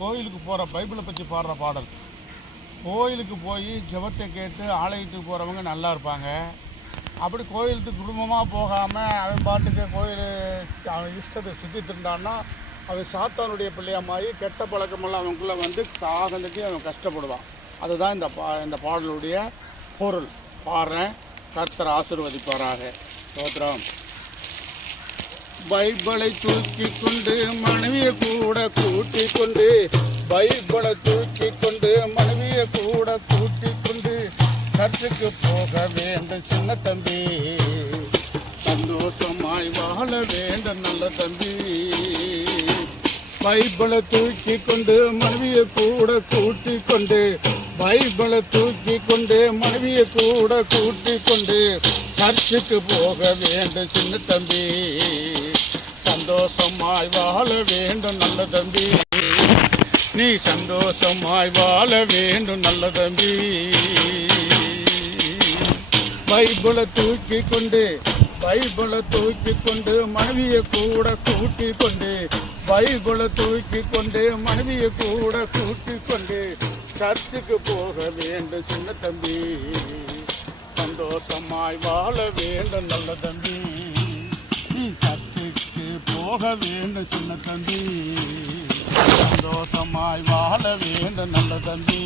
கோயிலுக்கு போகிற பைபிளை பற்றி பாடுற பாடல். கோயிலுக்கு போய் ஜெபத்தை கேட்டு ஆலயத்துக்கு போகிறவங்க நல்லா இருப்பாங்க. அப்படி கோயிலுக்கு குடும்பமாக போகாமல் அவன் பாட்டுக்கு கோயில் அவன் இஷ்டத்தை சுற்றிட்டு இருந்தான்னா அவன் சாத்தானுடைய பிள்ளையாக மாறி கெட்ட பழக்கமெல்லாம் அவனுக்குள்ளே வந்து சாகந்துட்டு அவன் கஷ்டப்படுவான். அதுதான் இந்த பாடலுடைய பொருள். பாடுறேன், கர்த்தர் ஆசீர்வதிப்பாராக. ஸ்தோத்திரம். பைபிளை தூக்கி கொண்டு மனைவியை கூட கூட்டி கொண்டு, பைபிளை தூக்கி கொண்டு மனைவியை கூட கூட்டி கொண்டு சர்ச்சுக்கு போக வேண்டும் சின்ன தம்பி, சந்தோஷமாய் வாழ வேண்டும் நல்ல தம்பி. பைபிளை தூக்கி கொண்டு மனைவியை கூட கூட்டி கொண்டு, பைபிளை தூக்கி கொண்டு மனைவியை கூட கூட்டி கொண்டு சர்ச்சுக்கு போக வேண்டும் சின்ன தம்பி, சந்தோஷமாய் வாழ வேண்டும் நல்ல தம்பி. நீ சந்தோஷமாய் வாழ வேண்டும் நல்ல தம்பி. பைபிளை தூக்கி கொண்டு, பைபிளை தூக்கி கொண்டு மனைவியை கூட கூட்டி கொண்டு, பைபிளை தூக்கி கொண்டு மனைவியை கூட கூட்டி கொண்டு சர்ச்சுக்கு போக வேண்டும் சின்ன தம்பி, சந்தோஷமாய் வாழ வேண்டும் நல்ல தம்பி. நீ சர்ச்சுக்கு போக வேண்டும் சின்ன தம்பி, சந்தோஷமாய் வாழ வேண்டும் நல்ல தம்பி.